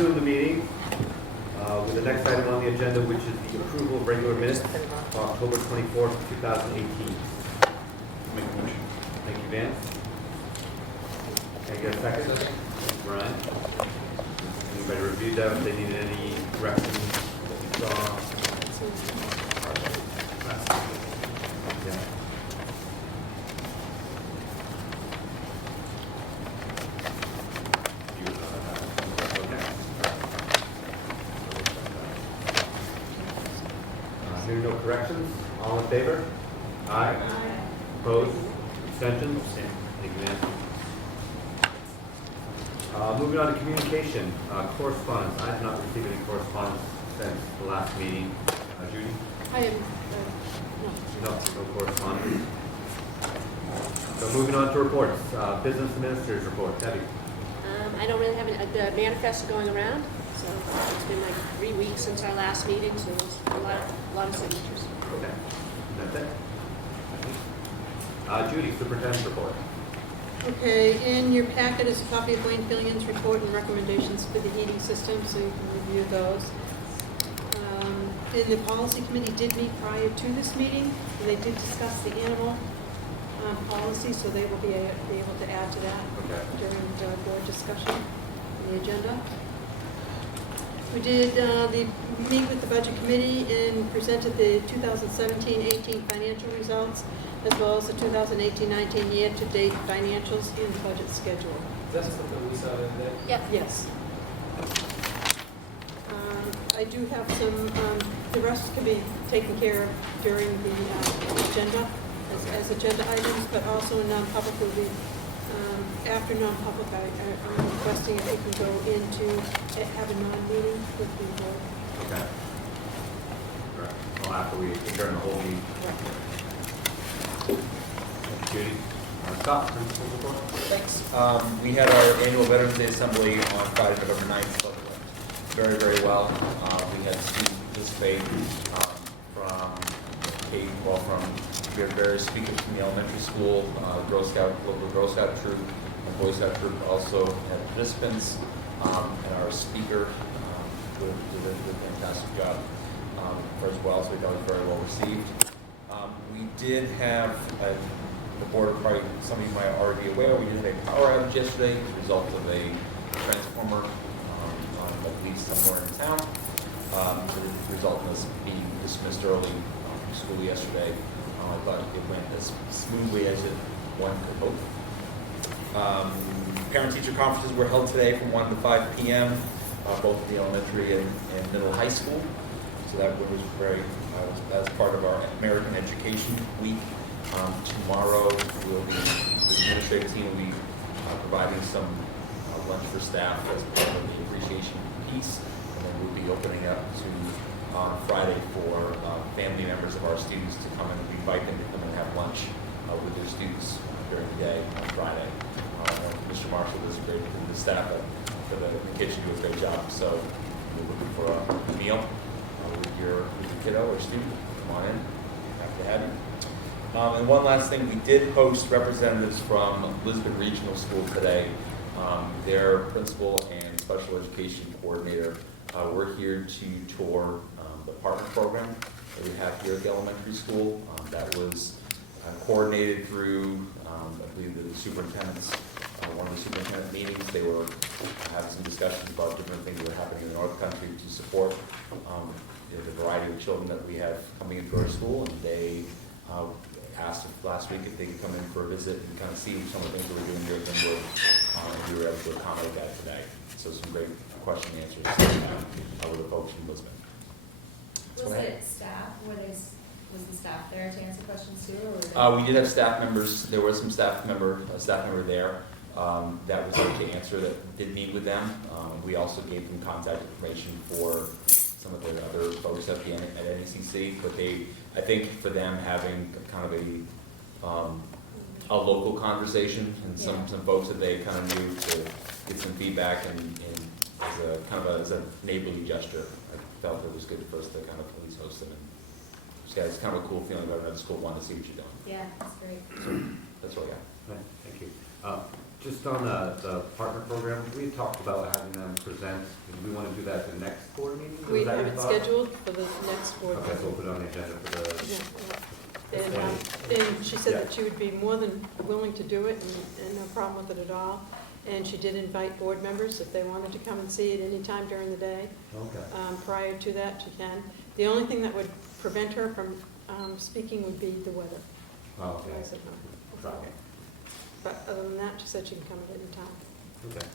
resume the meeting with the next item on the agenda, which is the approval of regular minutes of October 24th, 2018. Make a motion. Thank you, Vance. Can I get a second? Brian? Anybody reviewed them? If they needed any corrections that you saw? Yeah. Hearing no corrections, all in favor? Aye. Opposed? Abstentions? Thank you, Nancy. Moving on to communication, correspondence. I have not received any correspondence since the last meeting. Judy? I am, no. No correspondence. So moving on to reports. Business administrator's report. Debbie? I don't really have any, the manifest going around, so it's been like 3 weeks since our last meeting, so there's a lot of signatures. Okay. That's it. Judy, superintendent's report. Okay, in your packet is a copy of Wayne Fillion's report and recommendations for the heating system, so you can review those. And the policy committee did meet prior to this meeting, and they did discuss the animal policy, so they will be able to add to that during the board discussion on the agenda. We did meet with the budget committee and presented the 2017-18 financial results, as well as the 2018-19 year-to-date financials and budget schedule. That's something we saw today. Yep. Yes. I do have some, the rest can be taken care of during the agenda, as agenda items, but also non-public will be, after non-public, I'm requesting if we can go into, have a non-meeting with the board. Okay. Right. Well, after we adjourn the whole meeting. Judy? Scott, principal report? Thanks. We had our annual Veterans Day Assembly on Friday, November 9th. Very, very well. We had students participate we had various speakers from the elementary school, local Girl Scout troop, and Boy Scout troop also had participants, and our speaker did a fantastic job as well, so we thought it was very well received. We did have, the board, probably some of you might already be aware, we did have a power outage yesterday as a result of a transformer I believe somewhere in town. So the result of us being dismissed early from school yesterday. I thought it went as smoothly as one could hope. Parent-teacher conferences were held today from 1 to 5 p.m., both at the elementary and middle high school. So that was that was part of our American Education Week. Tomorrow, the administrative team will be providing some lunch for staff as part of the appreciation piece, and then we'll be opening up to Friday for family members of our students to come and we invite them to come and have lunch with their students during the day on Friday. Mr. Marshall does a great, the staff for the kitchen do a great job. So we're looking for a meal with your kiddo or student. Come on in, happy to have you. And one last thing, we did host representatives from Lisbon Regional School today. Their principal and special education coordinator were here to tour the partner program that we have here at the elementary school. That was coordinated through, I believe, the superintendent's, one of the superintendent meetings. They were having some discussions about different things that are happening in the North Country to support the variety of children that we have coming into our school, and they asked last week if they could come in for a visit and kind of see some of the things that we're doing here at Linwood, and we were able to accommodate that today. So some great question and answers with the folks from Lisbon. Was it staff? Was the staff there to answer questions too? Or we did have staff members. There was some staff member there that was able to answer, that did meet with them. We also gave them contact information for some of the other folks at NECC, but I think for them having kind of a local conversation and some folks that they kind of knew to get some feedback and as a kind of as a neighborly gesture, I felt it was good for us to kind of at least host them. It's kind of a cool feeling about another school wanting to see what you're doing. yeah, that's great. So that's all I got. Thank you. Just on the partner program, we talked about having them present, do we want to do that at the next board meeting? Was We that have your it thought? scheduled for the next board. Okay, so we'll put it on the agenda for the, Yeah, yeah. And she said that she would be more than willing to do it and no problem with it at all. And she did invite board members if they wanted to come and see it any time during the day. okay. Prior to that, she can. The only thing that would prevent her from speaking would be the weather. Oh, I okay. said no. Traffic. But other than that, she said she can come at any time. Okay.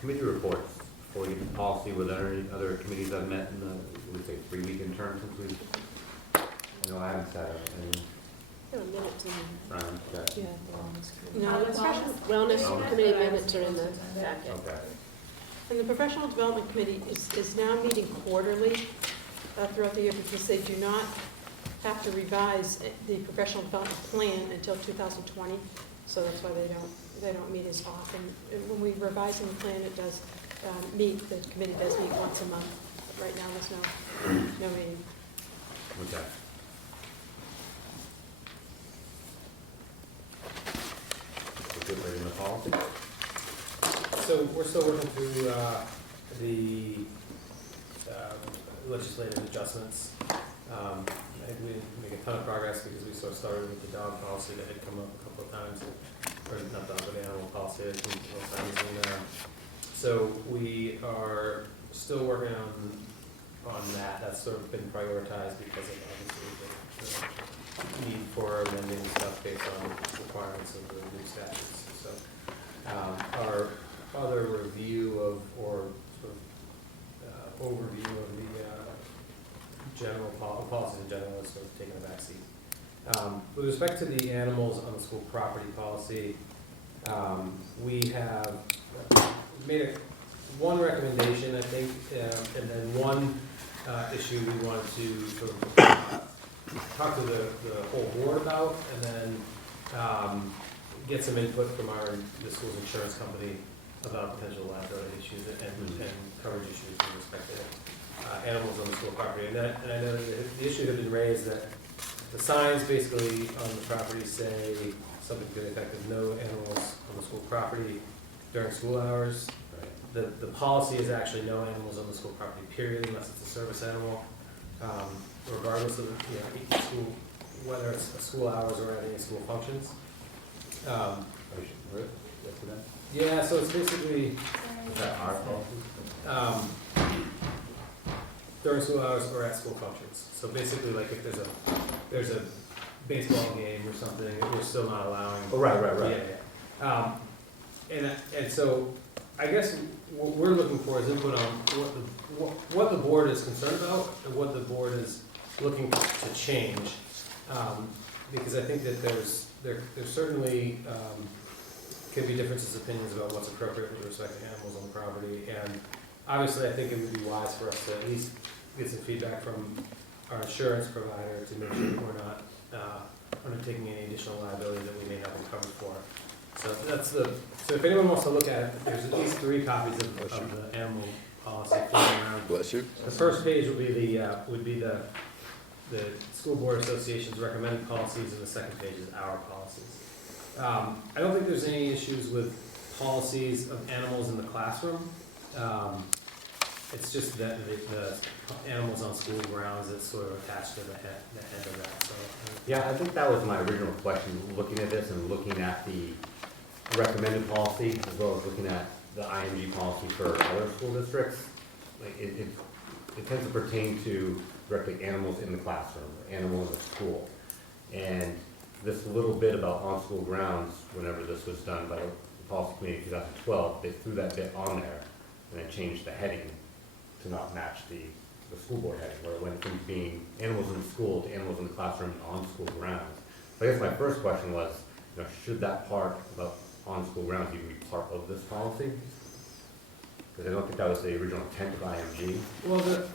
Committee reports, before we get to policy, were there any other committees that met in the, would say, 3-week intern since we, no, I haven't sat on any, There were minutes in Brian, okay. Yeah. No, the it's professional wellness committee minutes are in the packet. Okay. And the Professional Development Committee is now meeting quarterly throughout the year because they do not have to revise the professional development plan until 2020. So that's why they don't meet as often. And when we revise the plan, it does meet, the committee does meet once a month. But right now, there's no meeting. Okay. We're good ready in the policy? So we're still working through the legislative adjustments. I think we didn't make a ton of progress because we sort of started with the dog policy that had come up a couple of times, or not dog, but animal policy that came up a couple of times. And, so we are still working on that. That's sort of been prioritized because of obviously the need for amending stuff based on requirements of the new statutes. So our other review of, or sort of overview of the general policies in general is sort of taking a backseat. With respect to the animals on the school property policy, we have made one recommendation, I think, and then one issue we wanted to sort of talk to the whole board about, and then get some input from the school's insurance company about potential liability issues and coverage issues with respect to animals on the school property. And I know that the issue had been raised that the signs basically on the property say something to the effect of no animals on the school property during school hours. Right. The policy is actually no animals on the school property, period, unless it's a service animal, regardless of, each school, whether it's school hours or any school functions. Yeah, so it's basically Is that our policy? During school hours or at school functions. So basically, like if there's a baseball game or something, we're still not allowing. Oh, right. Yeah. And so I guess what we're looking for is input on what the board is concerned about and what the board is looking to change. Because I think that there certainly can be differences of opinions about what's appropriate with respect to animals on the property. And obviously, I think it would be wise for us to at least get some feedback from our insurance provider to make sure that we're not undertaking any additional liability that we may not be covered for. So so if anyone wants to look at it, there's at least 3 copies of the animal policy floating around. Bless you. The first page will be the school board association's recommended policies, and the second page is our policies. I don't think there's any issues with policies of animals in the classroom. It's just that the animals on school grounds that's sort of attached to the end of that. So Yeah, I think that was my original question, looking at this and looking at the recommended policy, as well as looking at the IMG policy for other school districts. Like it tends to pertain to directly animals in the classroom, animals in the school. And this little bit about on-school grounds, whenever this was done by the policy committee in 2012, they threw that bit on there and then changed the heading to not match the school board heading, where it went from being animals in the school to animals in the classroom on school grounds. So I guess my first question was, should that part about on-school grounds even be part of this policy? Because I don't think that was the original intent of IMG. well, the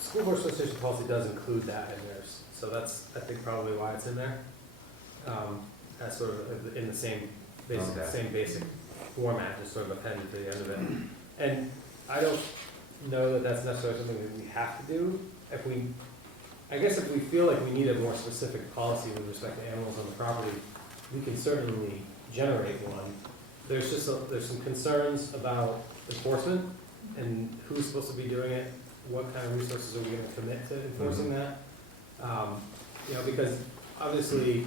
school board association policy does include that in theirs, so that's I think probably why it's in there. As sort of in the same basic format, just sort of appended to the end of it. And I don't know that that's necessarily something that we have to do. I guess if we feel like we need a more specific policy with respect to animals on the property, we can certainly generate one. There's just, there's some concerns about enforcement and who's supposed to be doing it, what kind of resources are we gonna commit to enforcing that? You know, because obviously,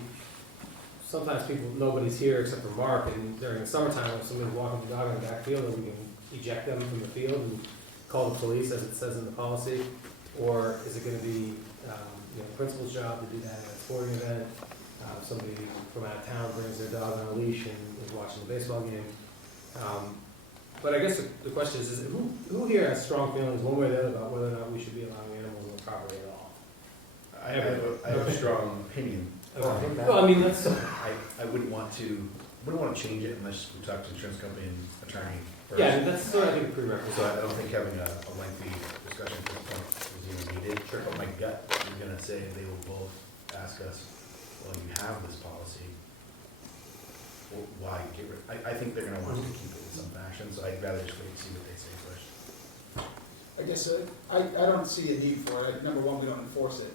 sometimes people, nobody's here except for Mark, and during the summertime, if somebody's walking the dog on the backfield, then we can eject them from the field and call the police, as it says in the policy, or is it gonna be, you know, the principal's job to do that at a sporting event? Somebody from out of town brings their dog on a leash and is watching the baseball game. But I guess the question is who here has strong feelings one way or the other about whether or not we should be allowing animals on the property at all? I have a strong opinion. Okay. Well, I mean, that's, I wouldn't want to change it unless we talk to the insurance company and attorney first. yeah, that's sort of, I think, a prerequisite. So I don't think having a lengthy discussion at this point is even needed. Sure, but my gut is gonna say they will both ask us, well, you have this policy, well, why get rid? I think they're gonna want to keep it in some fashion, so I'd rather just wait and see what they say first. I guess I don't see a need for it. Number one, we don't enforce it.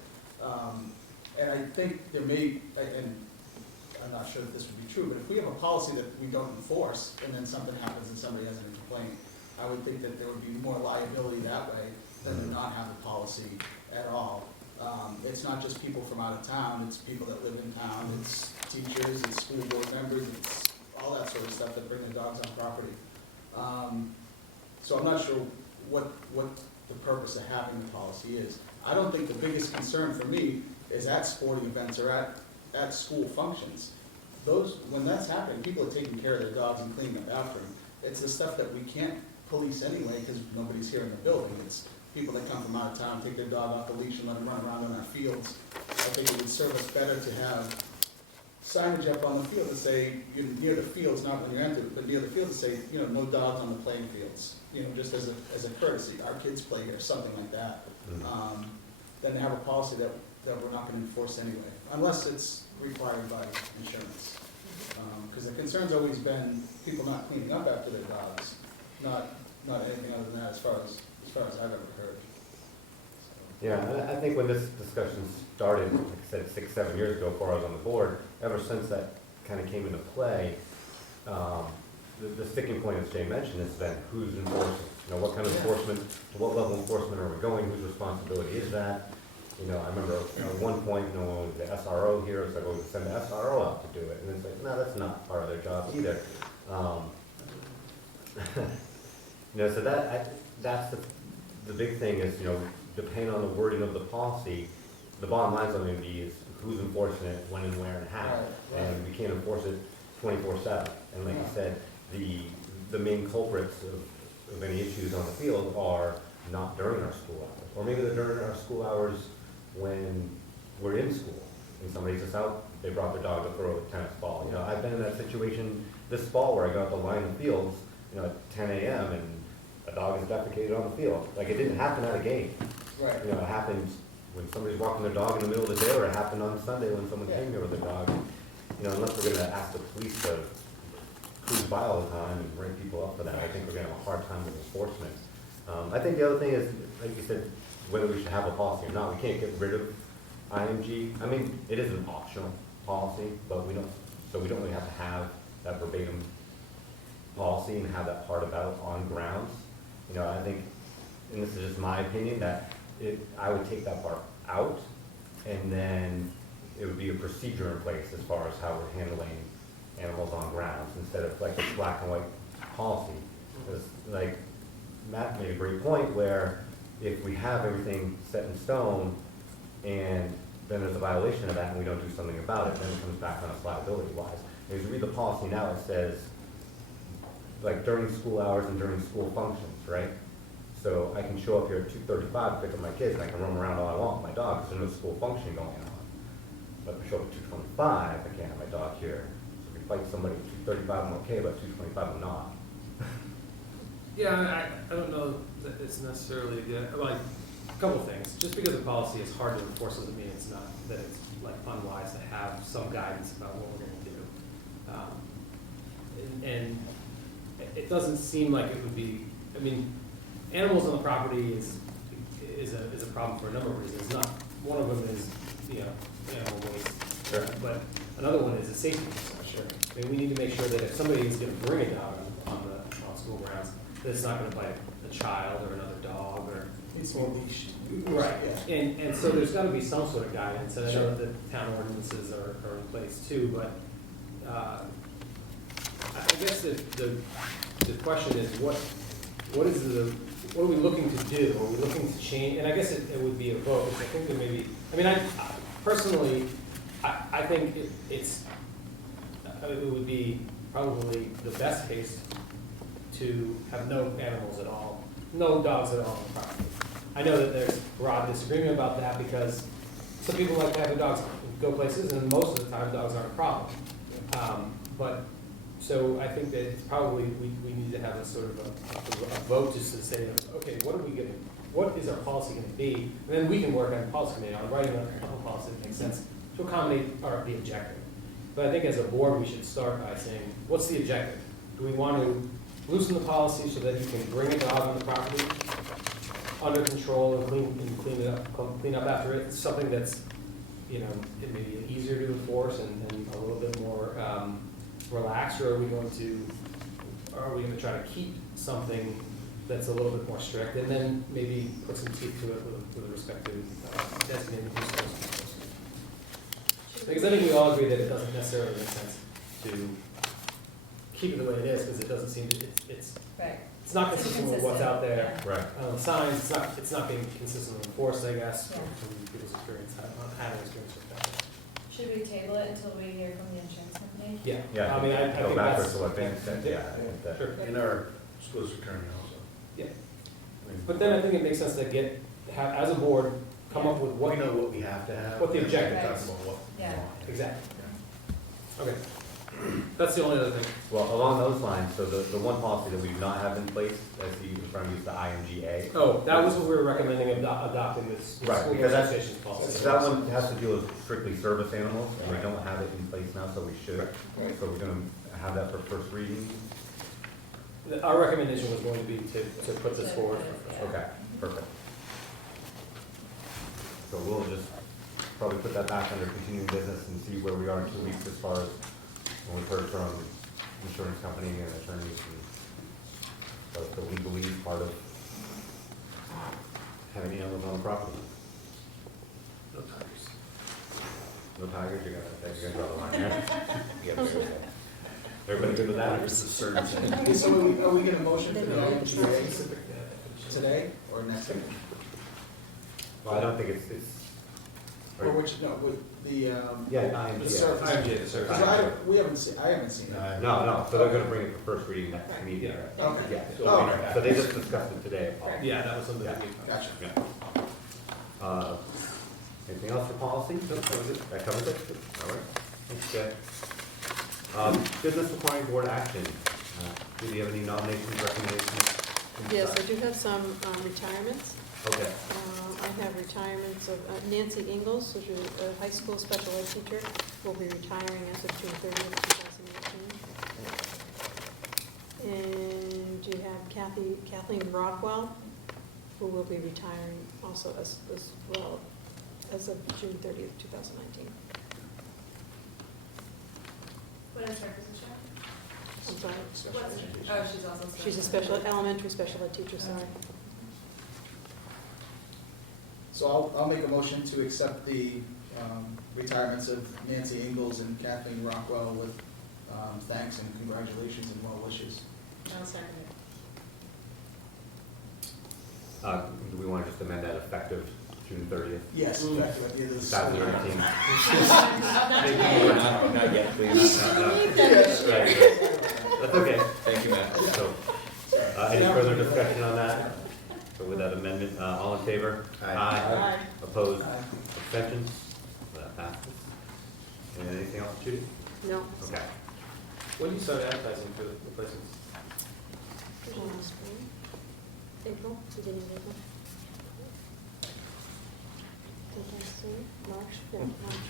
And I think there may, and I'm not sure that this would be true, but if we have a policy that we don't enforce and then something happens and somebody has a complaint, I would think that there would be more liability that way than to not have the policy at all. It's not just people from out of town, it's people that live in town, it's teachers, it's school board members, it's all that sort of stuff that bring their dogs on property. So I'm not sure what the purpose of having the policy is. I don't think the biggest concern for me is at sporting events or at school functions. When that's happening, people are taking care of their dogs and cleaning up after them. It's the stuff that we can't police anyway because nobody's here in the building. It's people that come from out of town, take their dog off the leash and let them run around on our fields. I think it would serve us better to have signage up on the field to say, you're near the fields, not when you're entered, but near the field to say, you know, no dogs on the playing fields. You know, just as a courtesy, our kids play here, something like that. Then to have a policy that we're not gonna enforce anyway, unless it's required by insurance. Because the concern's always been people not cleaning up after their dogs, not anything other than that as far as I've ever heard. Yeah, and I think when this discussion started, like I said, 6-7 years ago before I was on the board, ever since that kind of came into play, the sticking point, as Jay mentioned, has been who's enforcing. You know, what kind of enforcement, to what level of enforcement are we going, whose responsibility is that? You know, I remember at one point, you know, the SRO here, it's like, well, we send the SRO out to do it. And it's like, no, that's not part of their job either. You know, so that's the big thing is, you know, depending on the wording of the policy, the bottom line is going to be is who's enforcing it, when and where and how. Right. And we can't enforce it 24/7. And like you said, the main culprits of any issues on the field are not during our school hours. Or maybe they're during our school hours when we're in school and somebody's just out, they brought their dog to throw a tennis ball. You know, I've been in that situation this fall where I got to line the fields, you know, at 10 a.m. and a dog is defecated on the field. Like, it didn't happen at a game. Right. You know, it happens when somebody's walking their dog in the middle of the day, or it happened on Sunday when someone came here with their dog. You know, unless we're gonna ask the police to cruise by all the time and bring people up for that, I think we're gonna have a hard time with enforcement. I think the other thing is, like you said, whether we should have a policy or not. We can't get rid of IMG. I mean, it is an optional policy, but we don't really have to have that verbatim policy and have that part about on grounds. You know, I think, and this is just my opinion, that I would take that part out, and then it would be a procedure in place as far as how we're handling animals on grounds, instead of like a black and white policy. Because like Matt made a great point where if we have everything set in stone and then there's a violation of that and we don't do something about it, then it comes back on us liability-wise. If you read the policy now, it says, like during school hours and during school functions, right? So I can show up here at 2:35 to pick up my kids, and I can roam around all I want with my dog, because there's no school function going on. But if I show up at 2:25, I can't have my dog here. So if we fight somebody at 2:35, I'm okay, but at 2:25, I'm not. Yeah, I don't know that it's necessarily good, like, a couple things. Just because a policy is hard to enforce doesn't mean it's not, that it's like unwise to have some guidance about what we're gonna do. And it doesn't seem like it would be, I mean, animals on the property is a problem for a number of reasons. Not, one of them is, you know, animal waste. Sure. But another one is a safety concern. I mean, we need to make sure that if somebody is gonna bring a dog on school grounds, that it's not gonna bite a child or another dog or. It's more leash. Right, Yeah. and so there's gotta be some sort of guidance, and I know that the town ordinances are in place too, but, I guess the question is, what are we looking to do? Are we looking to change, and I guess it would be a vote, because I think there may be, I mean, I personally, I think it would be probably the best case to have no animals at all, no dogs at all on the property. I know that there's broad disagreement about that because some people like to have their dogs go places, and most of the time, dogs aren't a problem. But, so I think that it's probably, we need to have a sort of a vote just to say, okay, what is our policy gonna be? And then we can work on a policy committee on writing a policy that makes sense to accommodate the objective. But I think as a board, we should start by saying, what's the objective? Do we want to loosen the policy so that you can bring a dog on the property under control and clean up after it? It's something that's, you know, it may be easier to enforce and a little bit more relaxed, or are we going to try to keep something that's a little bit more strict, and then maybe put some teeth to it with respect to designating who's supposed to be supposed to. Because I think we all agree that it doesn't necessarily make sense to keep it the way it is, because it doesn't seem to, Right. it's not consistent with what's out there. Yeah. Right. Signs, it's not being consistently enforced, I guess, Yeah. from people's experience, having experience with that. Should we table it until we hear from the insurance company? Yeah. Yeah, I mean, I go think backwards that's. to what Ben said, yeah, I think that. Sure. In our schools attorney also. Yeah. I mean, But then I think it makes sense to as a board, come up with we what, know what we have to have. What the and we can objective talk is. about what we Yeah. want. exactly. Okay. That's the only other thing. Well, along those lines, so the one policy that we do not have in place, as you in front of you, is the IMGA. Oh, that was what we were recommending adopting this Right, school because that's- association's policy. So that one has to deal with strictly service animals, and we don't have it in place now, so we should. Right. So we're gonna have that for first reading. Our recommendation was going to be to put this forward. Yeah. Okay, perfect. So we'll just probably put that back under continuing business and see where we are in 2 weeks as far as when we've heard from insurance company and attorneys and the legalese part of having animals on the property. No tigers. No tigers, you're gonna draw the line there? Yeah, everybody good with that? It's a certain thing. Okay, so are we gonna motion for the IMGA today or next week? Well, I don't think it's. Or which, no, with the, Yeah, the IMGA. service. IMGA, the service. 'Cause I haven't seen it. No, so they're gonna bring it for first reading next meeting. Yeah. Okay. Yeah, Oh, so they just discussed it today. Yeah, that was something that we. gotcha. Yeah. Anything else for policy? That covers it. That covers it? All right. Okay. Business requiring board action. Do you have any nominations, recommendations? Yes, I do have some retirements. Okay. I have retirements of Nancy Ingalls, who's a high school special ed teacher, will be retiring as of June 30th, 2018. And you have Kathleen Rockwell, who will be retiring also as well as of June 30th, 2019. What is her position? I'm sorry. What's, she's also. She's a elementary special ed teacher, sorry. So I'll make a motion to accept the retirements of Nancy Ingalls and Kathleen Rockwell with thanks and congratulations and well wishes. I'll second it. Do we want to just amend that effective June 30th? Yes, effective at the end of the school 2019? year. Not yet, please. That's okay. Thank you, Matt. So, any further discussion on that? So with that amendment, all in favor? Aye. Opposed? Aye. Abstentions? That passes. And anything else, Judy? No. Okay. When do you start advertising for the replacements? Spring? April, beginning of April. Sometime soon, March, yeah, March.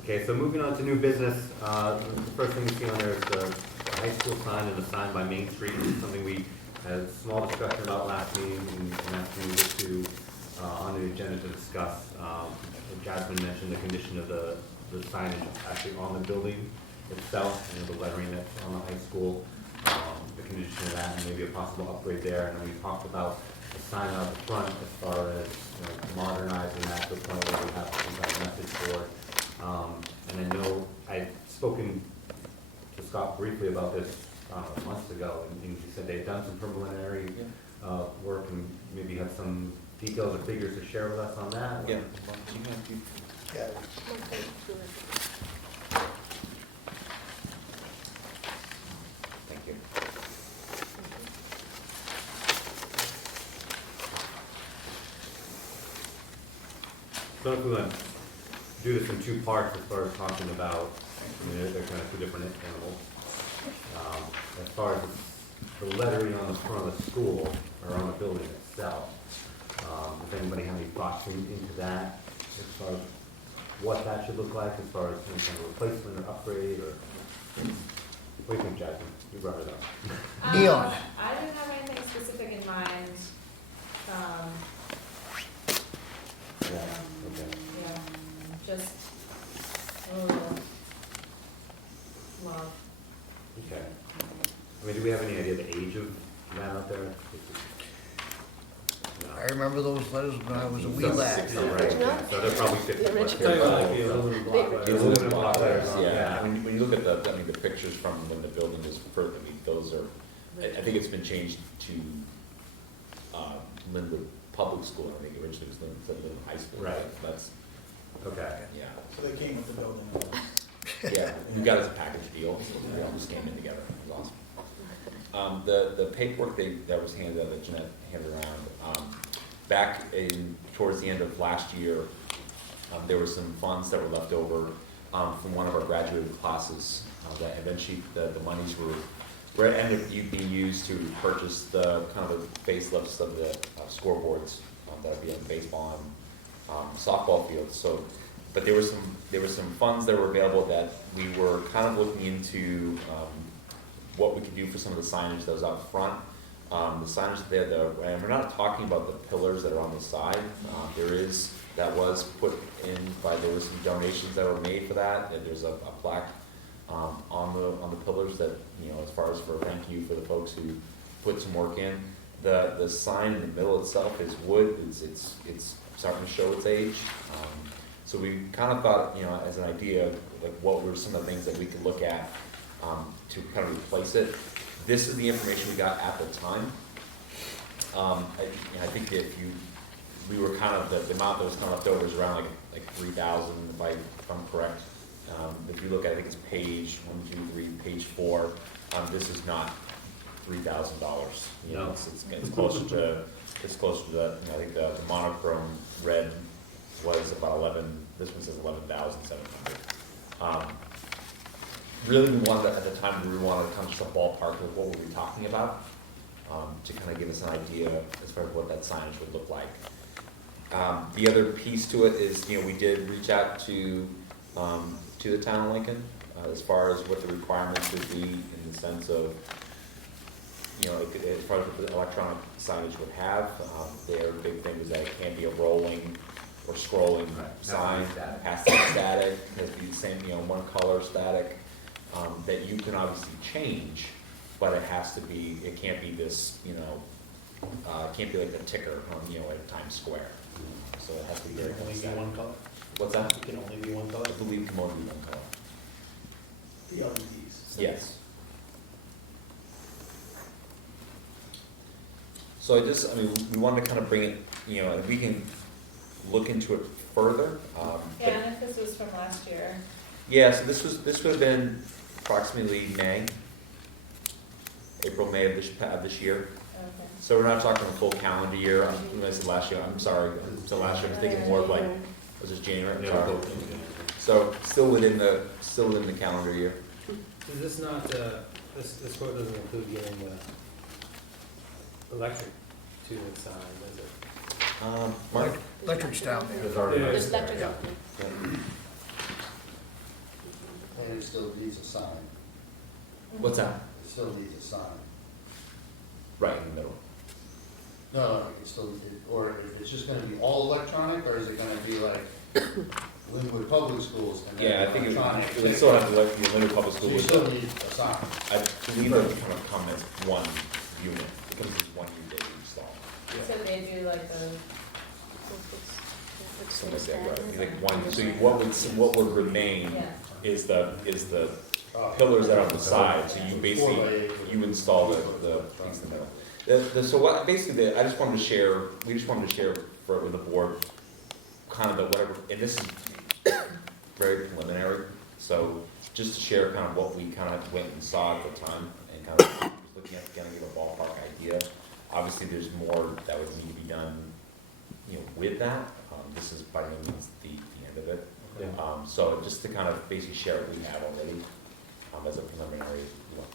Okay, so moving on to new business, the first thing you see on there is the high school sign and the sign by Main Street. It's something we had a small discussion about last meeting and asked me to on the agenda to discuss. Jasmine mentioned the condition of the signage actually on the building itself, and the lettering that's on the high school, the condition of that, and maybe a possible upgrade there. And then we talked about the sign out the front as far as, modernizing that to the point where we have some kind of message for it. And I know I'd spoken to Scott briefly about this, months ago, and he said they'd done some preliminary, work, and maybe have some details or figures to share with us on that. Yeah. Thank you. So if we want to do this in two parts as far as talking about, they're kind of two different animals. As far as the lettering on the front of the school, or on the building itself, does anybody have any thoughts into that, as far as what that should look like, as far as any kind of replacement or upgrade, or, what do you think, Jasmine? You brought it up. Neon. I didn't have anything specific in mind. Okay. Yeah, just, love. Okay. I mean, do we have any idea the age of that out there? I remember those letters when I was a wee So- lad. so, right, yeah, so they're probably 50 The plus original. years Tell you old, like the so- aluminum block letters. The aluminum block letters, Yeah, yeah. when you look at the, I mean, the pictures from when the building was first, I mean, those are, I think it's been changed to, Linwood Public School, I think originally it was Linwood High School. Right. That's, Okay. yeah, So they came with the building. yeah, we got it as a package deal, so we all just came in together, it was awesome. The paperwork that was handed out, that Jeanette handed around, back towards the end of last year, there were some funds that were left over, from one of our graduated classes, that eventually the monies ended up being used to purchase the kind of the facelifts of the scoreboards, that would be on the baseball and, softball fields, so, but there were some funds that were available that we were kind of looking into, what we could do for some of the signage that was out front. The signage there, and we're not talking about the pillars that are on the side, that was put in there were some donations that were made for that, and there's a plaque, on the pillars that, as far as for thank you for the folks who put some work in. The sign in the middle itself is wood, it's starting to show its age. So we kind of thought, as an idea, like what were some of the things that we could look at, to kind of replace it. This is the information we got at the time. I think we were kind of, the amount that was kind of left over is around like 3,000, if I'm correct. If you look at, I think it's page page 4, this is not $3,000. No. It's closer to, I think the monochrome red was about 11, this one says 11,700. Really, we wanted, at the time, we wanted to come to the ballpark of what were we talking about, to kind of give us an idea as far as what that signage would look like. The other piece to it is, we did reach out to the town of Lincoln, as far as what the requirements would be in the sense of, as far as what the electronic signage would have. Their big thing is that it can't be a rolling or scrolling sign, has to be static, has to be the same, one color static, that you can obviously change, but it has to be, it can't be this, it can't be like the ticker, at Times Square. So it has to be very Can only be static. one color? What's that? It can only be one color? I believe it can only be one color. The LEDs. Yes. So we wanted to kind of bring it, and we can look into it further. but- Yeah, and if this was from last year, Yeah, so this would have been approximately April, May of this year. okay. So we're not talking a full calendar year. When I said last year, I'm sorry. So last year, I was thinking more of like, was this January? I'm sorry. So still within the calendar year. Is this not, this quote doesn't include getting the electric to the sign, does it? Mark? Electric's down there. There's already. Yeah. There's electric. Yeah. And it still needs a sign, What's that? it still needs a sign. Right in the middle. No, it still, or if it's just gonna be all electronic, or is it gonna be like Linwood Public Schools and then Yeah, I think electronic. it would still have to let the Linwood Public So School. you still need a sign. I believe it kind of come as one unit, because it's one unit they install. So they do like the, Something like that, right? Like one, so what would remain yeah. is the pillars that are on the side, so you basically, you install the piece in the middle. So what, basically, I just wanted to share, we just wanted to share with the board, kind of the whatever, and this is very preliminary, so just to share kind of what we kind of went and saw at the time, and kind of just looking at, kind of give a ballpark idea. Obviously, there's more that would need to be done, you know, with that. This is by no means the end of it. Yeah. So just to kind of basically share what we have already, as a preliminary look.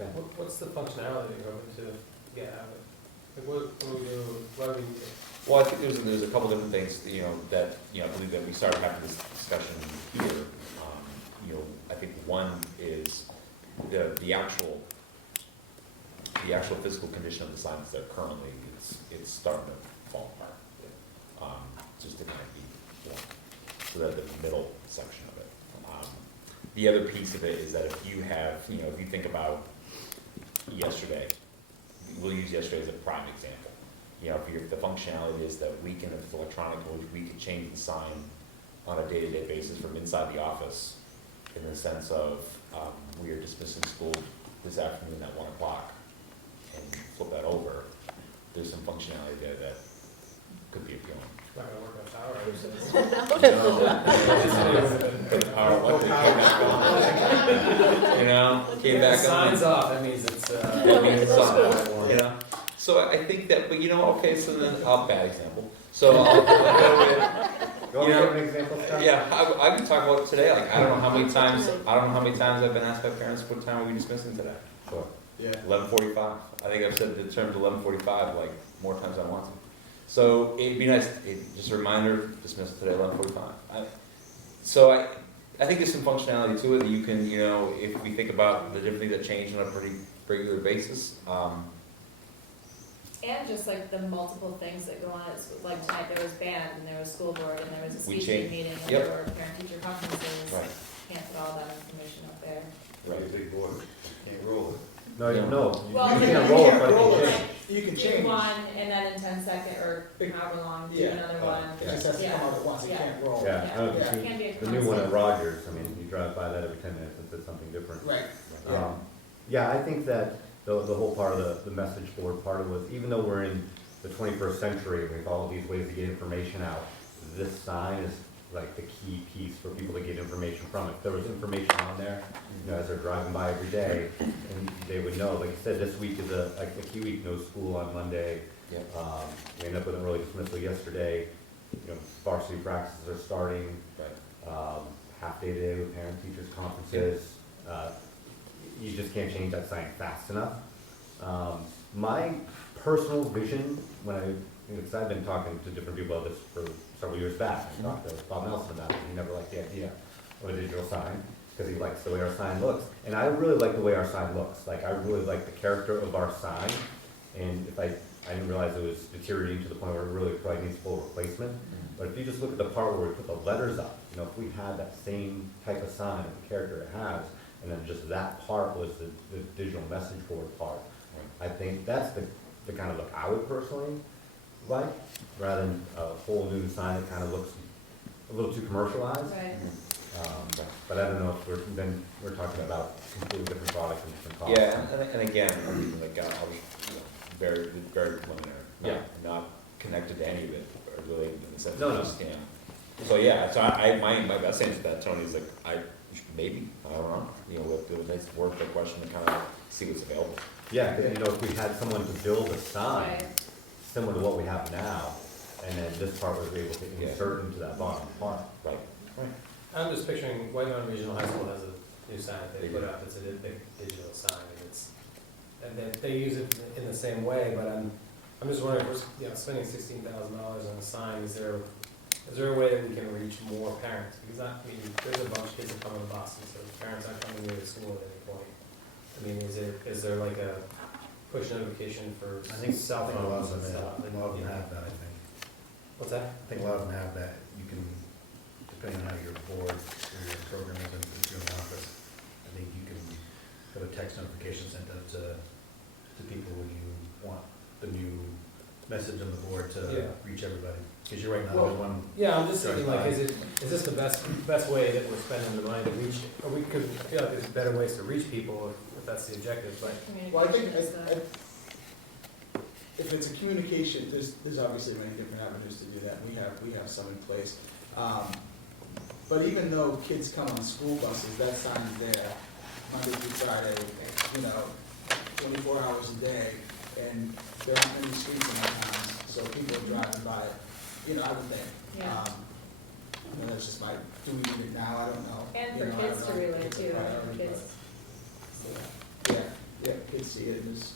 Okay. What's the functionality you're hoping to get out of it? Like what do we do, what do we do? Well, I think there's a couple different things, you know, that, you know, I believe that we started having this discussion here. You know, I think one is the actual physical condition of the signs that currently, it's starting to fall apart. Just to kind of be, you know, so that the middle section of it. The other piece of it is that if you have, you know, if you think about yesterday, we'll use yesterday as a prime example. You know, if the functionality is that we can, if it's electronic, we could change the sign on a day-to-day basis from inside the office, in the sense of, we are dismissing school this afternoon at 1 o'clock, and flip that over, there's some functionality there that could be appealing. It's not gonna work on power outages. But our electric came back on. You know, came back on. Signs off, that means it's, That means it's on, you know? So I think that, but you know, okay, so then, bad example. So I'll go with, You want me to give an example, Scott? yeah, I can talk about it today, like, I don't know how many times I've been asked by parents, what time are we dismissing today? Sure. Yeah. 11:45. I think I've said the term 11:45 like more times than I want to. So it'd be nice, just a reminder, dismiss today 11:45. So I think there's some functionality to it that you can, you know, if we think about the different things that change on a pretty regular basis. And just like the multiple things that go on, it's like tonight there was band, and there was school board, and there was a We CC changed- meeting, and yep. there were parent-teacher conferences. Right. Can't put all that information up there. Right. Big board, can't roll it. No, you no. Well, You you can't can roll it, roll but you it. can. You can Do change. one, and then in 10 second, or however long, do Yeah. another one. It just has to come out at once, it Yeah. can't roll. Yeah, I know Yeah. the Can be a the new one at constant. Rogers, I mean, you drive by that every 10 minutes and says something different. Right, yeah. Yeah, I think that the whole part of the message board part of it was, even though we're in the 21st century, we have all these ways to get information out, this sign is like the key piece for people to get information from. If there was information on there, you know, as they're driving by every day, and they would know, like I said, this week is a key week, no school on Monday. Yeah. We ended up with an early dismissal yesterday, you know, varsity practices are starting, Right. half day today with parent teachers conferences. You just can't change that sign fast enough. My personal vision, when because I've been talking to different people about this for several years back, I talked to Bob Nelson about it, he never liked the idea of a digital sign, because he likes the way our sign looks. And I really like the way our sign looks, like, I really like the character of our sign, and if I didn't realize it was deteriorating to the point where it really probably needs full replacement. But if you just look at the part where we put the letters up, you know, if we had that same type of sign, the character it has, and then just that part was the digital message board part, I think that's the kind of look I would personally like, rather than a whole new sign that kind of looks a little too commercialized. Right. But I don't know if we're talking about completely different products and different costs. Yeah, and again, I mean, like, I was, you know, very preliminary. Yeah. Not connected to any of it, or really, in the sense No, of no. just, yeah. So, yeah, so my best answer to that, Tony, is like, maybe, I don't know, you know, it was nice worth the question to kind of see what's available. Yeah, 'cause, you know, if we had someone to build a sign Right. similar to what we have now, and then this part was able to Yeah. insert into that bottom part. Right. I'm just picturing White Mountain Regional High School has a new sign that they put up, it's a big digital sign, and they use it in the same way, but I'm just wondering, if we're, you know, spending $16,000 on a sign, is there a way that we can reach more parents? Because I mean, there's a bunch of kids that come to Boston, so parents aren't coming here to school at any point. I mean, is there like a push notification for I think cell a lot phones of and them stuff? have, a lot of them have that, I think. What's that? I think a lot of them have that, you can, depending on how your board or your program is in your office, I think you can have a text notification sent out to people when you want the new message on the board to Yeah. reach everybody. Because you're right now, Well, there's one, Yeah, I'm just thinking like, is this the best way that we're spending the money to reach, or we could, I feel like there's better ways to reach people if that's the objective, but. Well, I think, Communication is if it's a communication, there's obviously many different avenues to do that, we have some in place. But even though kids come on school buses, that sign's there, Monday through Friday, 24 hours a day, and there aren't many streets in our towns, so people are driving by it, I would think. Yeah. That's just my, do we need it now, I don't know. And You for know, I kids don't to know. relate to, Priority, kids. but- Yeah, kids see it, and there's,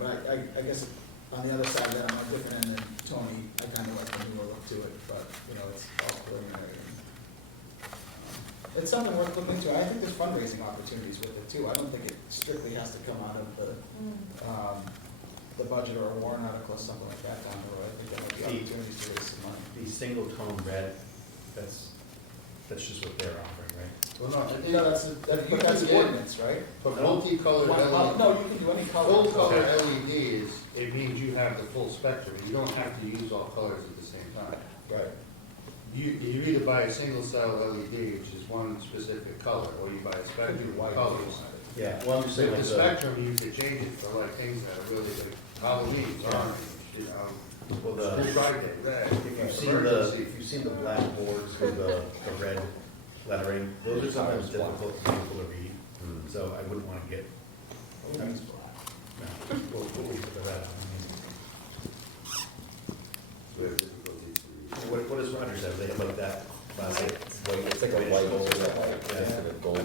but I guess on the other side of that, I'm on a different end than Tony, I kind of like the newer look to it, but, it's all preliminary. It's something worth looking into, I think there's fundraising opportunities with it too, I don't think it strictly has to come out of the budget or a warrant article or something like that down the road, I think there might be opportunities to raise some money. the single tone red, that's just what they're offering, right? Well, no, I think. No, that's you can ordinance, right? But multicolored LED, No, you can do any color. full color LEDs, it means you have the full spectrum, you don't have to use all colors at the same time. Right. You either buy a single cell LED, which is one specific color, or you buy a spectrum of colors. Yeah. Well, I'm just saying, with the spectrum, you could change it for like things that are really like Halloween, orange, Well, Good Friday, red. if you've seen the black boards with the red lettering, those are sometimes difficult for people to read, so I wouldn't want to get, no, we'll leave it at that. What does Roger say, they have like that classic white? It's like a white over that, like, Yeah. it's like a golden.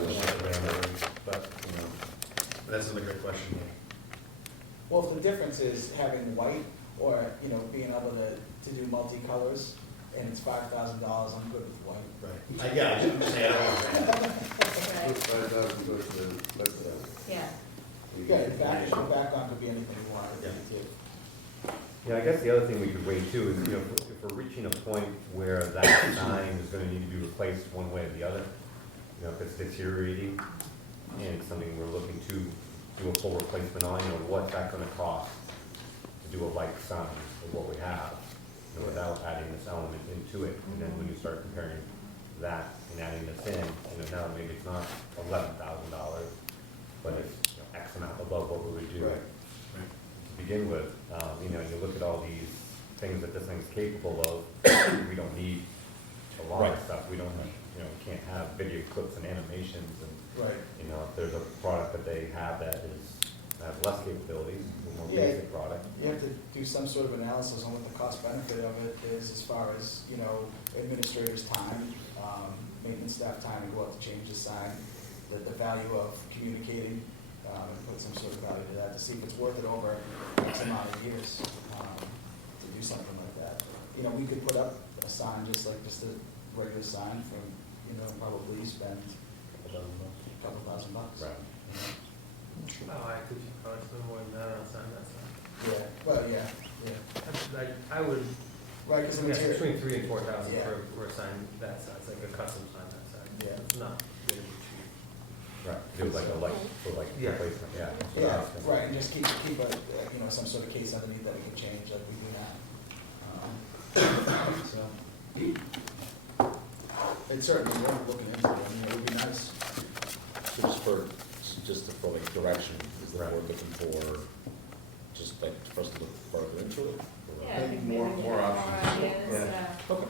But, that's another great question. Well, if the difference is having white or, being able to do multicolors and it's $5,000, I'm good with white. Right. Yeah, I didn't say I don't know. Right, yeah. Yeah, the background could be anything you want. Yeah. Yeah, I guess the other thing we could weigh too is, if we're reaching a point where that sign is gonna need to be replaced one way or the other, if it's deteriorating and it's something we're looking to do a full replacement on, what's that gonna cost to do a like sign of what we have, without adding this element into it. And then when you start comparing that and adding this in, now maybe it's not $11,000, but it's X amount above what we would do Right. to begin with. You look at all these things that this thing's capable of, we don't need a lot of Right. stuff. We don't, we can't have video clips and animations and, Right. if there's a product that they have that has less capabilities, a more Yeah. basic product. You have to do some sort of analysis on what the cost benefit of it is as far as, administrators' time, maintenance staff time to go out to change the sign, the value of communicating, and put some sort of value to that to see if it's worth it over X amount of years, to do something like that. We could put up a sign just a regular sign from, probably spend a couple $1,000. Right. Oh, I could probably spend more than that on sign that sign. Yeah, well, yeah. I would, Right, because the yes, material. between 3,000 and 4,000 Yeah. for a sign that size, like a custom sign that size. Yeah. It's not really cheap. Right. Do like a Yeah. replacement, yeah. that's what I Yeah, was thinking. right, and just keep some sort of case underneath that we could change like we do now. So, it's certainly worth looking into, it would be nice. Just for like direction, is the Right. board looking for, just like for us to look further into it? or- Yeah, I think More- maybe more have options. ideas, Yeah. Okay.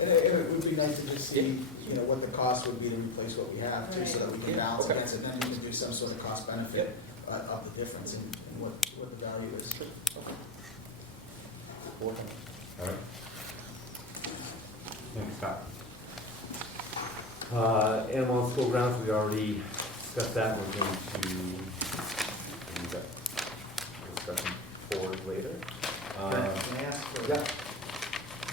And it would be nice to just see, what the cost would be to replace what we have too, so that we can Right. balance Okay. against it, then we can do some sort of cost benefit of the difference and what the value is. Okay. Working. All right. Thanks, Scott. Animal on school grounds, we already discussed that, we're going to leave that discussion forward later. Can I ask for? Yeah.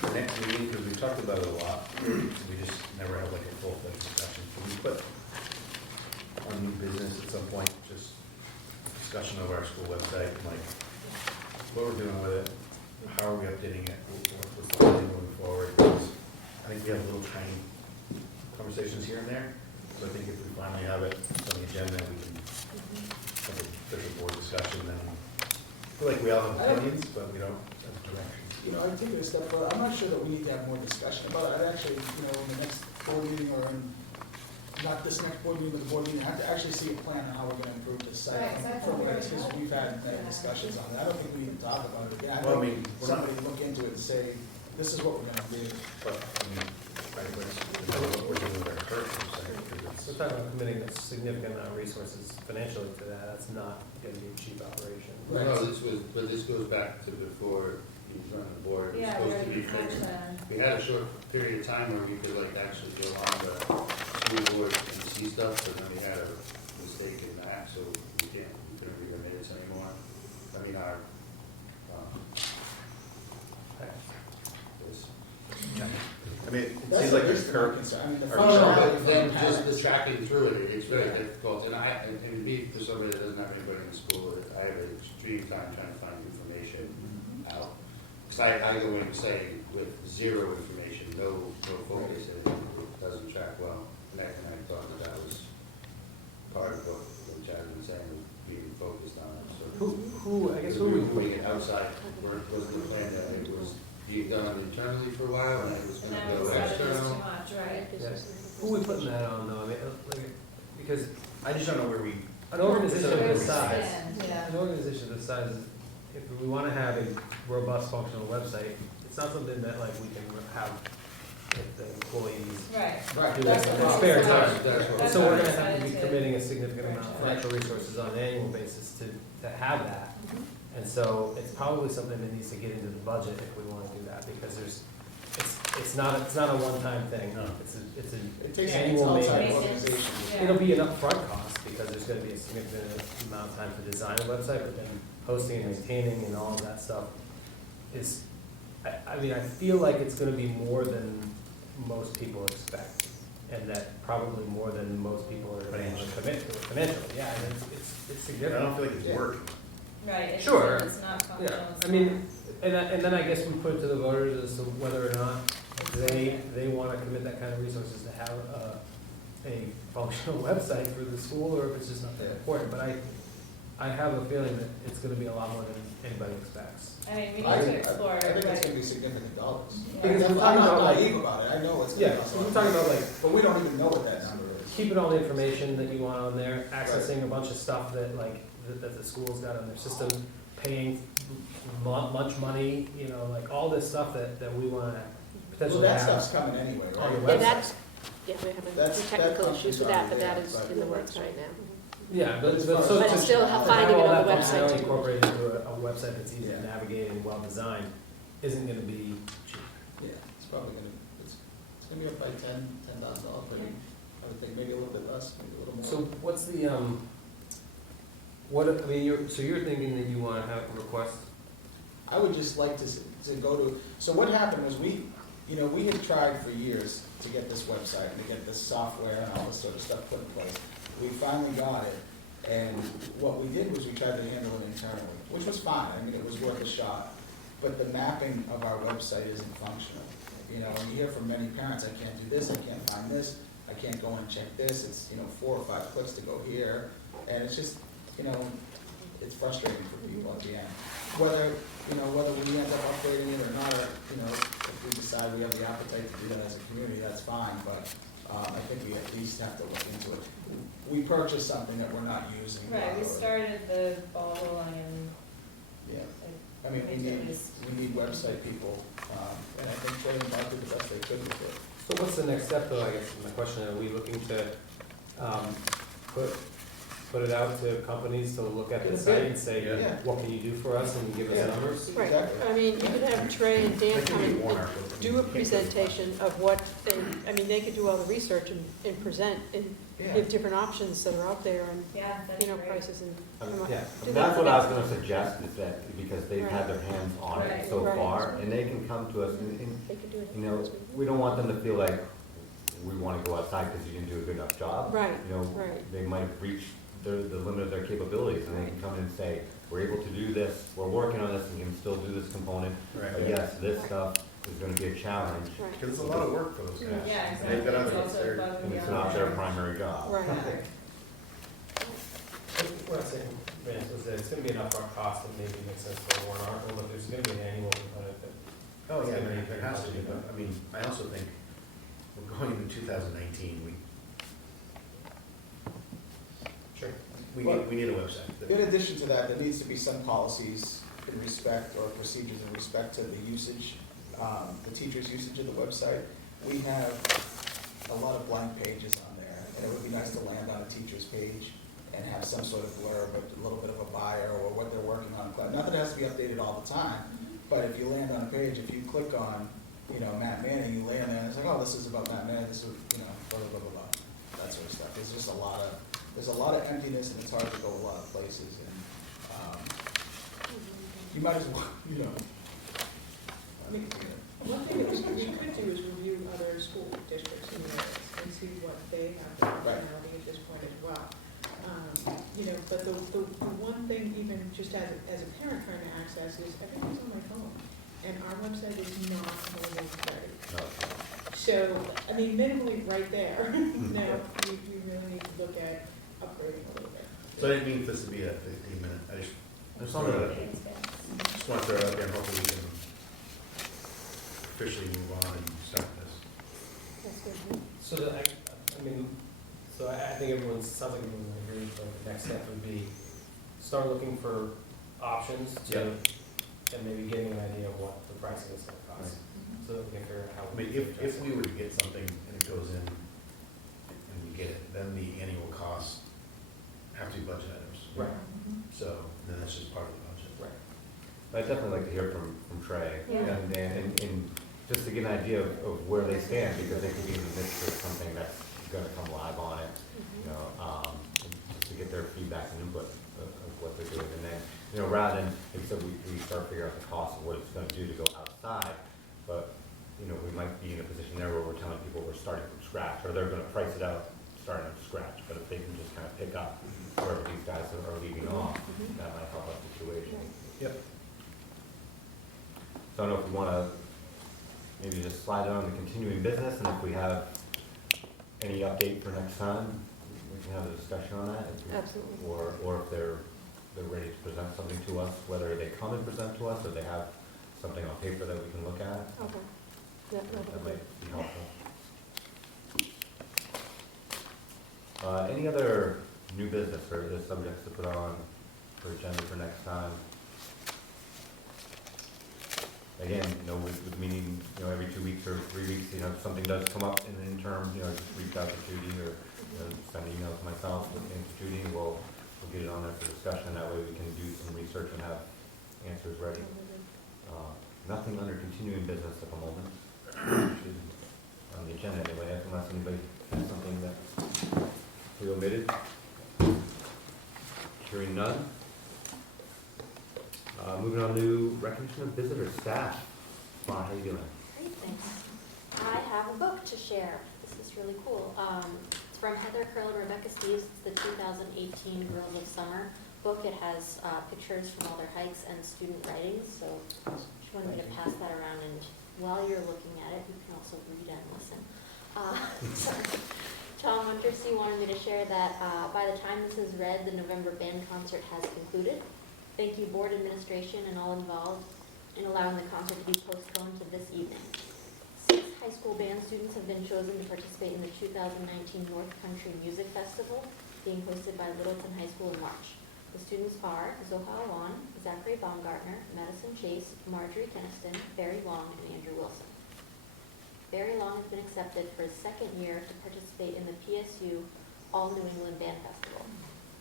The next meeting, because we talked about it a lot, we just never had like a full-fledged discussion. Can we put on new business at some point, just discussion of our school website, like what we're doing with it, how are we updating it? What's the plan moving forward? Because I think we have little tiny conversations here and there, so I think if we finally have it on the agenda, we can have a official board discussion, then I feel like we all have opinions, but we don't have direction. You know, I'd take it a step further, I'm not sure that we need to have more discussion about it, I'd actually, you know, in the next board meeting, or in, not this next board meeting, but the board meeting, I have to actually see a plan on how we're gonna improve this site. Right, exactly. From what, because we've had many discussions on it, I don't think we need to talk about it again, I Well, I think mean, we're not- somebody look into it and say, this is what we're gonna do. But, I mean, right, what we're doing with our current website, because We're it's, talking about committing a significant amount of resources financially to that, that's not gonna be a cheap operation. Right. No, this goes back to before you joined the board, it was Yeah, we supposed to be already fixed. had We had a short period of time where we could like actually go on the school board and see stuff, but then we had a mistake in that, so we couldn't read our minutes anymore. I mean, our, this. I mean, it That's seems the like least the of my current, concern, I mean, the our- Oh, no, functionality but of then the just the parents. tracking through it, it's very Yeah. difficult, and me, for somebody that doesn't have anybody in school, I have an extreme time trying to find information out. Cause I go in, say, with zero information, no focus, and it doesn't track well, and I thought that was part of what Chad was saying, was being focused on it, so. I guess Because who we we were doing it outside, work was the plan that it was being done internally for a while, and it was And gonna then go we said it was external. too much, right? Who we putting that on though, I mean, like, because I just don't know where we, an organization of Where this we size, stand, yeah. an organization of this size, if we wanna have a robust functional website, it's not something that like we can have if the employees Right. Right, do that's it the in problem. spare That's- time. that's what- So we're gonna That's have to be what I committing a significant amount of Right. financial resources on an annual basis to have that. And so it's probably something that needs to get into the budget if we wanna do that, because it's not a one-time thing. No. It's It takes an an annual outside maintenance. organization. Yeah. It'll be an upfront cost, because there's gonna be a significant amount of time to design a website, but then hosting and maintaining and all of that stuff is, I mean, I feel like it's gonna be more than most people expect, and that probably more than most people are gonna wanna commit to it financially, yeah, and it's I significant. don't feel like it's Yeah. working. Right, it's, Sure. it's not functional. Yeah, it's I mean, and then I guess we put it to the voters as to whether or not they wanna commit that kind of resources to have a functional website for the school, or if it's just not that important, but I have a feeling that it's gonna be a lot more than anybody expects. I mean, we I need to think explore, I think it's right. gonna be significant dollars. Yeah. Because I'm we're talking not about, like- naive about it, I know it's gonna Yeah, cost a so lot. we're talking about like But we don't even know what that number is. keeping all the information that you want on there, accessing a bunch of stuff that like, that the school's got on their system, paying lunch money, you know, like all this stuff that we wanna Well, potentially that have stuff's coming anyway, on the right? website. Yeah, that's, yeah, we're having That's- some that technical comes issues with from that, but that there, is but- in the works right now. Yeah, but But so it's to But it's still to finding have it all on the that website functionality too. incorporated into a website that's easy to Yeah. navigate and well-designed isn't gonna be cheap. Yeah, it's probably gonna, it's gonna be up by $10,000, but I would think maybe a little bit less, maybe a little more. So what's the, what, I mean, so you're thinking that you wanna have a request? I would just like to go to, so what happened was we had tried for years to get this website and to get this software and all this sort of stuff put in place. We finally got it, and what we did was we tried to handle it internally, which was fine, I mean, it was worth a shot. But the mapping of our website isn't functional. You know, and you hear from many parents, I can't do this, I can't find this, I can't go and check this, it's, 4 or 5 clicks to go here, and it's just, it's frustrating for people at the end. Whether we end up upgrading it or not, or, if we decide we have the appetite to do that as a community, that's fine, but, I think we at least have to look into it. We purchased something that we're not using. Right, we or- started the ball rolling and Yeah, like, I mean, we need Activities. website people, and I think Trey and Bob did the best they could with it. So what's the next step though, I guess, my question, are we looking to, put it out to companies to look at the site and say, Yeah. what can you do for us, and give us Yeah. numbers? Right, Exactly. I mean, you could have Trey and Dan That come can be and one article. do a You can't go presentation of what, they could do all the research and present and Yeah. give different options that are out there and, yeah, that's great. prices and. come up- Yeah, do that that's for what I was them. gonna suggest, is that, because they've had their hands on it Right. so Right. far, and they can come to us, and, They could do it. we don't want them to feel like we wanna go outside because you didn't do a good enough job. Right, You know, right. they might have reached the limit of their capabilities, and they can come in and say, we're able to do this, we're working on this, and can still do this component. Right. But yes, this stuff is gonna be a challenge, Right. Because it's a lot of work for those guys. Yeah, And exactly. they've got It's other, also they're- above and and it's beyond. not their primary job. Right. What I'm saying, Vance, was that it's gonna be an upfront cost that maybe makes sense for a warrant article, but there's gonna be an annual component that. Oh, yeah, there has to be, but, I mean, I also think we're going into 2019, Sure. we need a website. In addition to that, there needs to be some policies in respect, or procedures in respect to the usage, the teacher's usage of the website. We have a lot of blank pages on there, and it would be nice to land on a teacher's page and have some sort of blurb, a little bit of a bio, or what they're working on. Not that it has to be updated all the time, but if you land on a page, if you click on, Matt Manning, you land there, and it's like, oh, this is about Matt Manning, this is, blah, blah, blah, blah, blah, that sort of stuff. There's just there's a lot of emptiness, and it's hard to go a lot of places, and, you might as well, I mean, One thing that we could do is review other school districts in the area and see what they have for functionality at this point as well. But the one thing, even just as a parent trying to access, is everything's on my phone, and our website is not mobile ready. So, I mean, minimally right there, now, we really need to look at upgrading a little bit. So I didn't mean for this to be a 15-minute, I just There's something that, want to throw it out there, and hopefully we can officially move on and start this. That's good. So that, I think sounds like everyone agrees, but the next step would be start looking for options to, and maybe getting an idea of what the pricing is gonna cost. So that we can figure out how. I mean, if we were to get something and it goes in and we get it, then the annual costs have to be budget items. Right, So then that's just part of the budget. right. I'd definitely like to hear from Trey, Yeah. and Dan, and just to get an idea of where they stand, because they could be in the midst of something that's gonna come live on it, and just to get their feedback and input of what they're doing, and then, rather than, like I said, we start figuring out the cost of what it's gonna do to go outside, but, we might be in a position there where we're telling people we're starting from scratch, or they're gonna price it out starting from scratch, but if they can just kind of pick up wherever these guys are leaving off, that might help our situation. Yep. So I don't know if you wanna maybe just slide it on the continuing business, and if we have any update for next time, we can have a discussion on that. Absolutely. Or if they're ready to present something to us, whether they come and present to us, or they have something on paper that we can look at, Okay. Yeah, that might be helpful. Any other new business or other subjects to put on for agenda for next time? Again, with meeting, every 2 weeks or 3 weeks, if something does come up in the interim, just reach out to Judy or send an email to myself and to Judy, and we'll get it on there for discussion. That way we can do some research and have answers ready. Nothing under continuing business at the moment. On the agenda anyway, unless anybody has something that we omitted. Hearing none. Moving on to recognition of visitor staff. Fawn, how you doing? Great, thanks. I have a book to share. This is really cool. It's from Heather Curl and Rebecca Steves. It's the 2018 Girls of Summer book. It has pictures from all their hikes and student writings. So she wanted me to pass that around, and while you're looking at it, you can also read and listen. Tom Wintersea wanted me to share that by the time this is read, the November band concert has concluded. Thank you, board administration and all involved in allowing the concert to be postponed to this evening. 6 high school band students have been chosen to participate in the 2019 North Country Music Festival being hosted by Littleton High School in March. The students are Zoha Awan, Zachary Baumgartner, Madison Chase, Marjorie Keniston, Barry Long, and Andrew Wilson. Barry Long has been accepted for his 2nd year to participate in the PSU All New England Band Festival.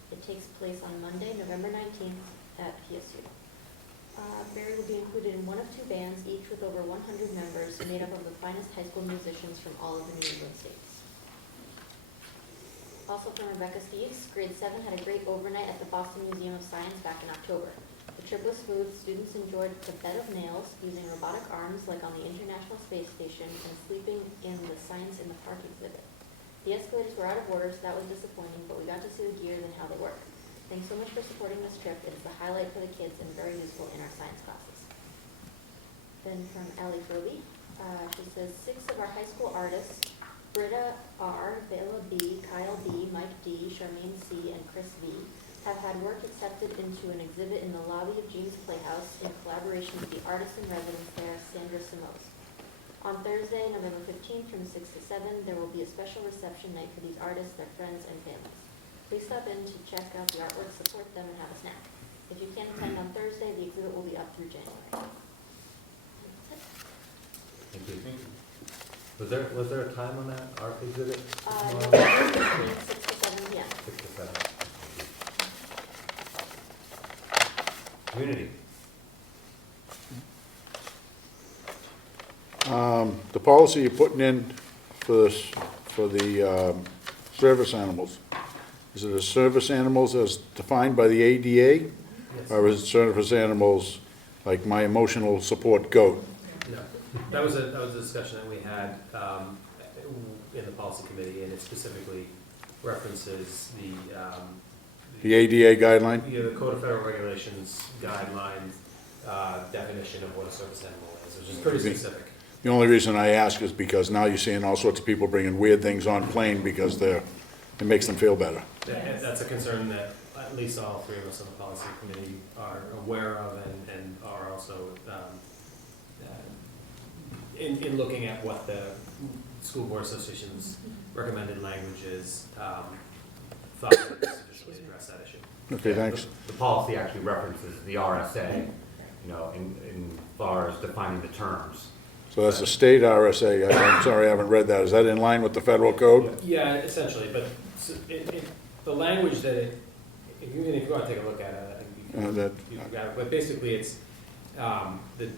It takes place on Monday, November 19th at PSU. Barry will be included in one of 2 bands, each with over 100 members, made up of the finest high school musicians from all of the New England states. Also from Rebecca Steves, grade 7 had a great overnight at the Boston Museum of Science back in October. The trip was smooth. Students enjoyed the bed of nails, using robotic arms like on the International Space Station, and sleeping in the Science in the Park exhibit. The escalators were out of order, so that was disappointing, but we got to see the gears and how they work. Thanks so much for supporting this trip. It's the highlight for the kids and very useful in our science classes. Then from Ellie Frobe, she says, 6 of our high school artists, Britta R., Bella B., Kyle B., Mike D., Charmaine C., and Chris V., have had work accepted into an exhibit in the lobby of James Playhouse in collaboration with the artist in residence there, Sandra Samos. On Thursday, November 15th from 6 to 7, there will be a special reception night for these artists, their friends, and families. Please stop in to check out the artwork, support them, and have a snack. If you can't attend on Thursday, the exhibit will be up through January. Thank you. Was there a time on that art exhibit? November 15th, 6 to 7 p.m. 6 to 7. Community. The policy you're putting in for this, for the service animals, is it a service animals as defined by the ADA? Yes. Or is it service animals like my emotional support goat? No, that was a discussion that we had in the policy committee, and it specifically references The ADA guideline? the Code of Federal Regulations guidelines definition of what a service animal is, which is pretty specific. The only reason I ask is because now you're seeing all sorts of people bringing weird things on plane because it makes them feel better. That's a concern that at least all 3 of us on the policy committee are aware of and are also in looking at what the School Board Association's recommended language is, thought we would sufficiently address that issue. Okay, thanks. The policy actually references the RSA, in far as defining the terms. So that's a state RSA. I'm sorry, I haven't read that. Is that in line with the federal code? Yeah, essentially, but the language that even if you want to take a look at it, I think you've got it. But basically, it's the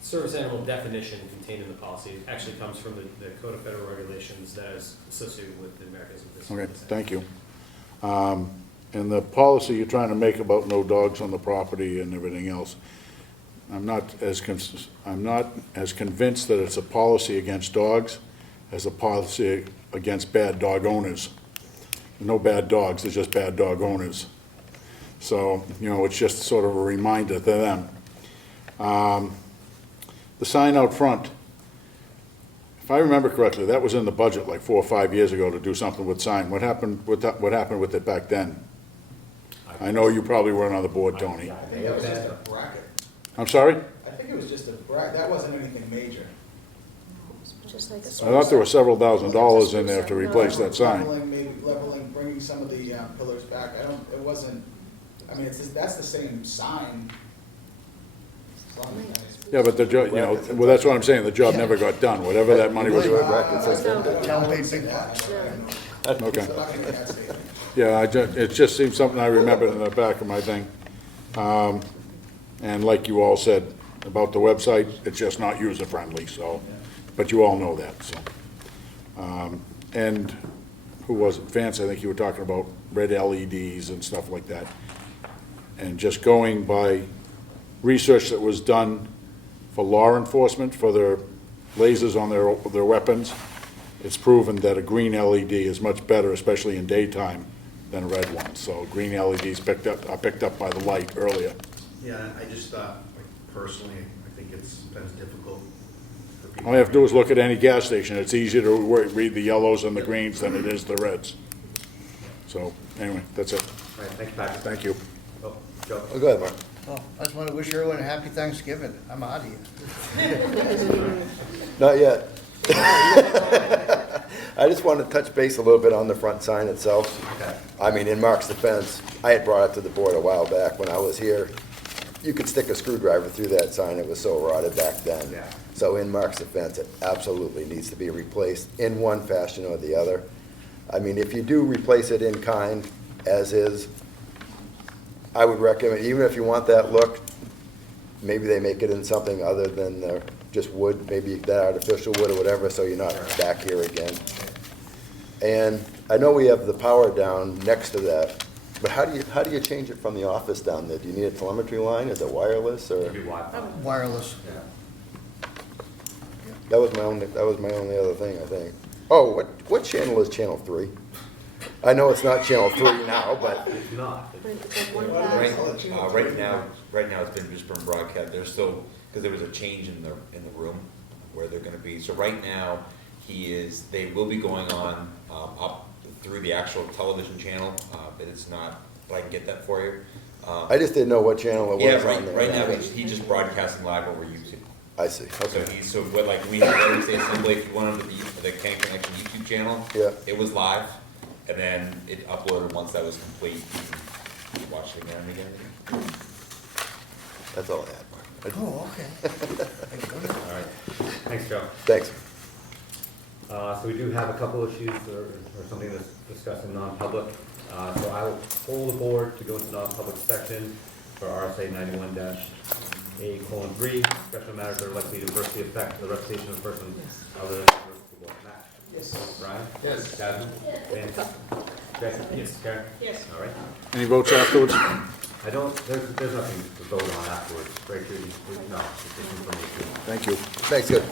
service animal definition contained in the policy actually comes from the Code of Federal Regulations that is associated with the Americans with Disabilities. Okay, thank you. And the policy you're trying to make about no dogs on the property and everything else, I'm not as convinced that it's a policy against dogs as a policy against bad dog owners. No bad dogs, they're just bad dog owners. So, it's just sort of a reminder to them. The sign out front, if I remember correctly, that was in the budget like 4 or 5 years ago to do something with sign. What happened with that, what happened with it back then? I know you probably weren't on the board, Tony. I think that was just a bracket. I'm sorry? I think it was just a bracket, that wasn't anything major. Just like a I thought there were several $1,000s in there to replace that sign. Leveling, bringing some of the pillars back, that's the same sign. Yeah, but the job, well, that's what I'm saying, the job never got done, whatever that money was. The town paid big bucks. Okay. Yeah, it just seems something I remembered in the back of my thing. And like you all said about the website, it's just not user-friendly, so, but you all know that, so. And who was it? Vance, I think you were talking about red LEDs and stuff like that. And just going by research that was done for law enforcement, for their lasers on their weapons, it's proven that a green LED is much better, especially in daytime, than a red one. So green LEDs are picked up by the light earlier. Yeah, I just thought, personally, I think it's sometimes difficult for people. All you have to do is look at any gas station. It's easier to read the yellows and the greens than it is the reds. So, anyway, that's it. All right, thank you, Patrick. Thank you. Oh, Joe. Oh, go ahead, Mark. Well, I just want to wish everyone a happy Thanksgiving. I'm out of here. Not yet. I just wanted to touch base a little bit on the front sign itself. Okay. I mean, in Mark's defense, I had brought it to the board a while back when I was here. You could stick a screwdriver through that sign, it was so rotted back then. Yeah. So in Mark's defense, it absolutely needs to be replaced in one fashion or the other. I mean, if you do replace it in kind, as is, I would recommend, even if you want that look, maybe they make it in something other than just wood, maybe that artificial wood or whatever, so you're not back here again. And I know we have the power down next to that, but how do you change it from the office down there? Do you need a telemetry line? Is it wireless or? Maybe Wi-Fi. Wireless. Yeah. That was my only other thing, I think. Oh, what channel is Channel 3? I know it's not Channel 3 now, but, It's not. It's like 1,000. Right now, it's been just been broadcast, there's still, because there was a change in the room where they're gonna be, so right now, they will be going on, up through the actual television channel, but it's not, but I can get that for you. I just didn't know what channel it Yeah, was on there. right now, he's just broadcasting live over YouTube. I see, So okay. like, we had Wednesday Assembly, if you went onto the Can Connection YouTube channel, Yeah. it was live, and then it uploaded once that was complete, you can watch it again and again. That's all I had, Mark. Oh, okay. All right. Thanks, Joe. Thanks. So we do have a couple issues or something to discuss in non-public. So I will poll the board to go into non-public section for RSA 91-A:3, special matters that are likely to adversely affect the reputation of a person other than the school board. Matt? Yes. Brian? Yes. Jasmine? Dan? Jason? Yes. Karen? Yes. All right. Any votes afterwards? I don't, there's nothing to vote on afterwards, right? No, it's just information. Thank you. Thanks, good.